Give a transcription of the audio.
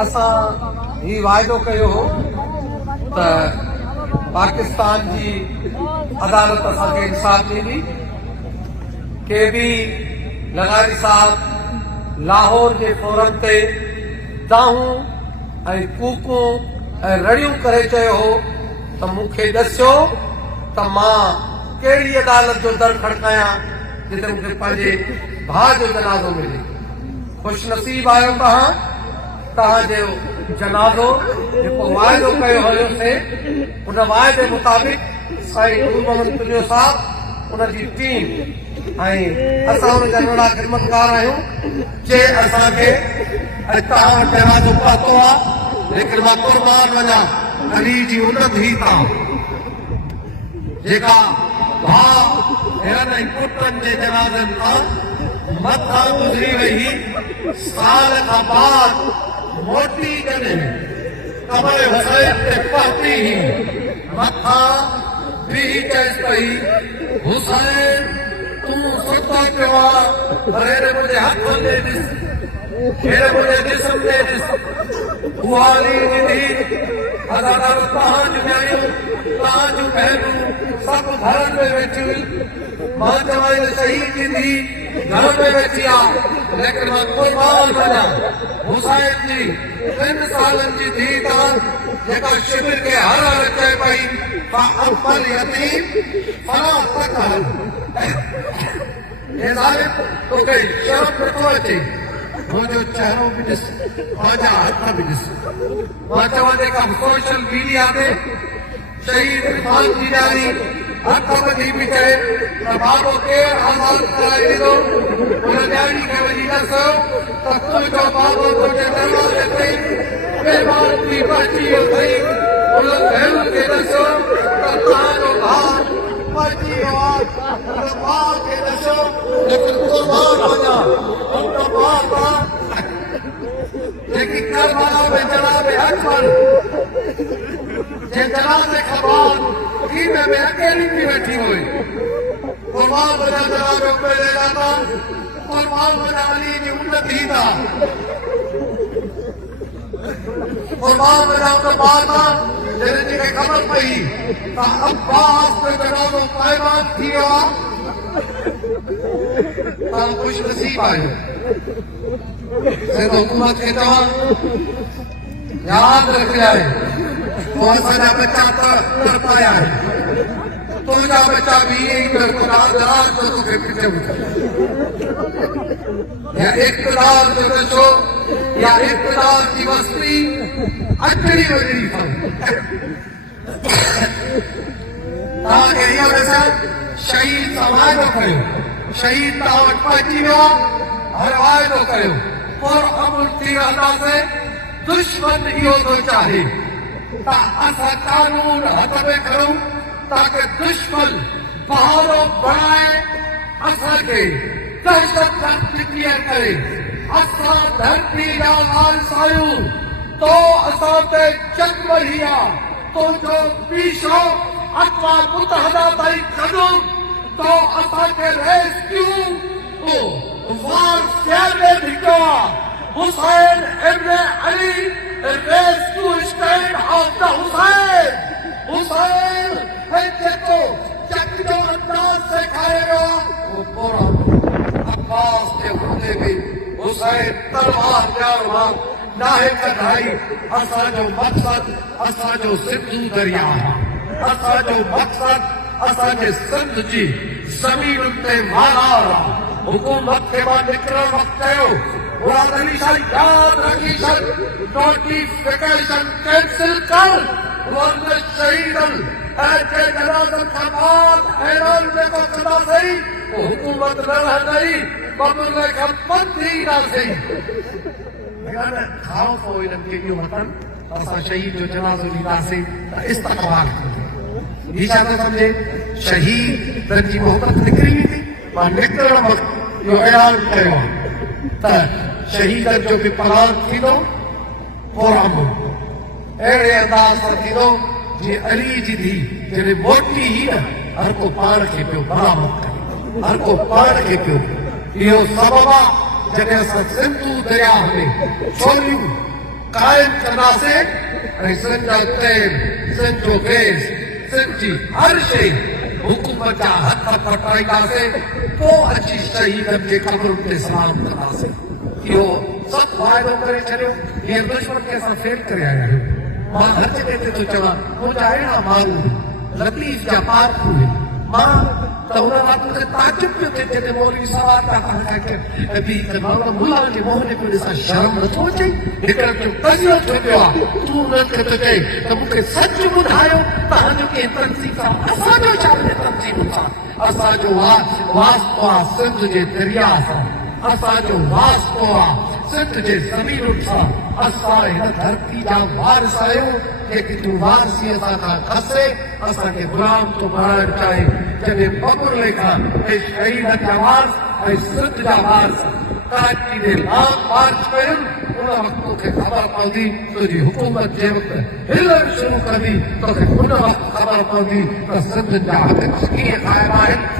असां ही वाइदो कयो हो त पाकिस्तान जी अदालत असांखे इंसाफ़ ॾींदी। के बि लगारी साहब लाहौर जे फोरम ते दाहूं ऐं कूकूं ऐं रड़ियूं करे चयो हो त मूंखे ॾसियो त मां कहिड़ी अदालत जो दर खड़कायां जिते मूंखे पंहिंजे भाउ जो जनाज़ो मिले। खुशनसीब आहियो तव्हांजो जनाज़ो जेको वाइदो कयो हुयोसीं उन वाइदे मुताबिक़ साईं नूर मोहम्मद तुलियो साहब उन जी टीम ऐं असां उन जा नंढा ख़िदमतकार आहियूं जे असांखे तव्हां जनाज़ो पहुतो आहे। लेकिन मां क़ुर्बान वञा अली जी उन धीउ तां जेका भाउ भेण ऐं पुटनि जे जनाज़नि तां मथां गुज़री वई साल खां बाद मोटी कॾहिं कमरे हुसैन ते पहुती मथां बीह चइसि पई हुसैन तूं सुठो पियो आहे पर हेॾे मुंहिंजे हथ ॾे ॾिस, हेॾे मुंहिंजे जिस्म ॾे ॾिस। उहा अदालत तव्हां जूं न्याणियूं तव्हां जूं भेनरूं सभु घरनि में वेठी हुई। मां चवां त शहीद जी धीउ घर में वेठी आहे। लेकिन मां क़ुर्बान वञा हुसैन जी 3 सालनि जी धीउ तां जेका शिविर खे हर हर चए पई फअम्मल यतीम फला तक़हर। हे ज़ालिम तोखे शर्म नथो अचे? मुंहिंजो चहिरो बि ॾिस, मुंहिंजा हथ बि ॾिस। मां चवां जेका सोशल मीडिया ते शहीद इरफान जी न्याणी हथ ॿधी पई चए त बाबो केरु आज़ाद कराए ॾींदो, हुन न्याणी खे वञी ॾसो त तुंहिंजो बाबो तुंहिंजे दरवाज़े ते महिमान थी पहुची वियो अथई। हुन भेणुनि खे ॾसो त तव्हांजो भाउ पहुची वियो आहे। हुन भाउ खे ॾसो। लेकिन क़ुर्बान वञा हुन भाउ तां जेकी करबला में जनाब अकबर जे जनाज़े खां बाद खीमे में अकेली थी वेठी हुई। क़ुर्बान वञा जनाब पहले जाता, क़ुर्बान वञा अली जी उन धीउ तां, क़ुर्बान वञा उन भाउ तां जंहिंजी खे ख़बर पई त अब्बास जो जनाज़ो पाइबान थी वियो आहे। तव्हां खुशनसीब आहियो। सिर्फ़ हुकूमत खे तव्हां यादि रखिया तो असांजा बच्चा तड़पाया तुंहिंजा बच्चा बि ईअं ई दराज जो तोखे पिछे या इक़्तिदार जो नशो या इक़्तिदार जी मस्ती अचड़ी वञणी पई। तव्हांखे इहो ॾिसण शहीद सां वाइदो कयो, शहीद तव्हां वटि पहुची वियो हर वाइदो कयो पुरअमन थी रहंदासीं। दुश्मन इहो थो चाहे त असां कानून हथ में खणूं ताकि दुश्मन बहानो बणाए असांखे दहशतगर्द क्लियर करे। असां धरती जा वारिस आहियूं, तो असां ते जंग वही आहे। तुंहिंजो पीछो अक़वाम मुतहदा ताईं कढूं तो असांखे रेस्क्यू वार फैले ॾिठो आहे। Hussain ibn Ali rescue stand of the Hussain. Hussain है जेको जंग जो अंदाज़ सेखारेगा वो पूरा अब्बास के हूंदे बि हुसैन तलवार ॾियण मां नाहे कढाई। असांजो मक़सद असांजो सिंधू दरिया आहे। असांजो मक़सद असांजे सिंध जी ज़मीनुनि ते मालार आहे। हुकूमत खे मां निकिरण वक़्तु चयो मुराद अली साईं यादि रखी छॾ नोटिफिकेशन कैंसिल कर। वरन शहीदनि ऐं जे जनाज़नि खां बाद ऐलान जेको कंदासीं वो हुकूमत न रहंदी, बबुल खां बंदि थी ईंदासीं। खाओ पोइ इन्हनि खे इहो वठनि असां शहीद जो जनाज़ो ॾींदासीं त इस्तक़बाल ही छा थो सम्झे शहीद जी मोहबत निकिरी वेंदी। मां निकिरण वक़्तु इहो ऐलान कयो आहे त शहीदनि जो बि प्लान थींदो पुरअमन अहिड़े अंदाज़ सां थींदो जीअं अली जी धीउ जॾहिं मोटी ही न हर को पाण खे पियो बराबरि करे, हर को पाण खे पियो। इहो सबबु आहे जॾहिं असां सिंधू दरिया में छोलियूं कायम कंदासीं ऐं सिंध जा तेल सिंध जो गैस सिंध जी हर शइ हुकूमत जा हथ पटाईंदासीं पोइ अची शहीदनि जे क़ब्रुनि ते सलाम कंदासीं इहो सभु वाइदो करे छॾियो हीअ दुश्मन खे असां फेल करे आया आहियूं मां हथ ॾे ते थो चवां मुंहिंजा अहिड़ा माण्हू लतीफ़ जा पार्क हुए मां त हुन वक़्तु मूंखे ताजुब पियो थिए जॾहिं मौलवी सवाल था कनि मुला जे मोहने पियो ॾिसां शर्म नथो अचे हिकिड़ो पियो कज़ियो थियो पियो आहे तूं उन्हनि खे थो चई त मूंखे सच ॿुधायो त अॼु कंहिं तनज़ीम सां असांजो छा तनज़ीम सां असांजो वास्तो आहे सिंध जे दरिया सां असांजो वास्तो आहे सिंध जे ज़मीनुनि सां असां हिन धरती जा वारिस आहियूं जेकी तूं वारसीअ सां खां खसे असांखे गुलाम थो बणाइणु चाहे जॾहिं बबुर लेखा हे शहीद जा वारिस ऐं सिंध जा वारिस कराची जे लॉन्ग मार्च कयूं उन वक़्तु तोखे ख़बर पवंदी तुंहिंजी हुकूमत जे वक़्तु हिलणु शुरू कंदी तोखे उन वक़्तु ख़बर पवंदी त सिंध जा हक़ कीअं क़ाइमु आहिनि